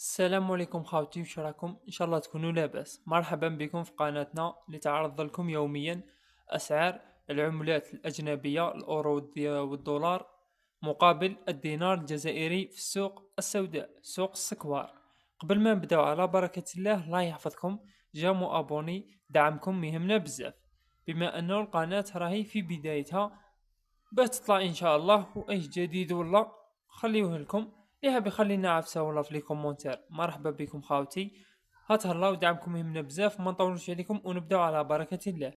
السلام عليكم خاوتي، وش راكم؟ ان شاء الله تكونوا لاباس. مرحبا بكم في قناتنا لتعرض لكم يوميا اسعار العملات الاجنبيه، الاورو والدولار مقابل الدينار الجزائري في السوق السوداء، سوق السكوار. قبل ما نبداو، على بركه الله يحفظكم، جا ابوني دعمكم مهمنا بزاف، بما انه القناه راهي في بدايتها باش تطلع ان شاء الله. واي جديد ولا خليوه لكم، اللي حاب يخلينا عفسه ولا في لي كومونتير مرحبا بكم خاوتي. هتهلاو، دعمكم يهمنا بزاف، ما نطولوش عليكم ونبداو على بركه الله.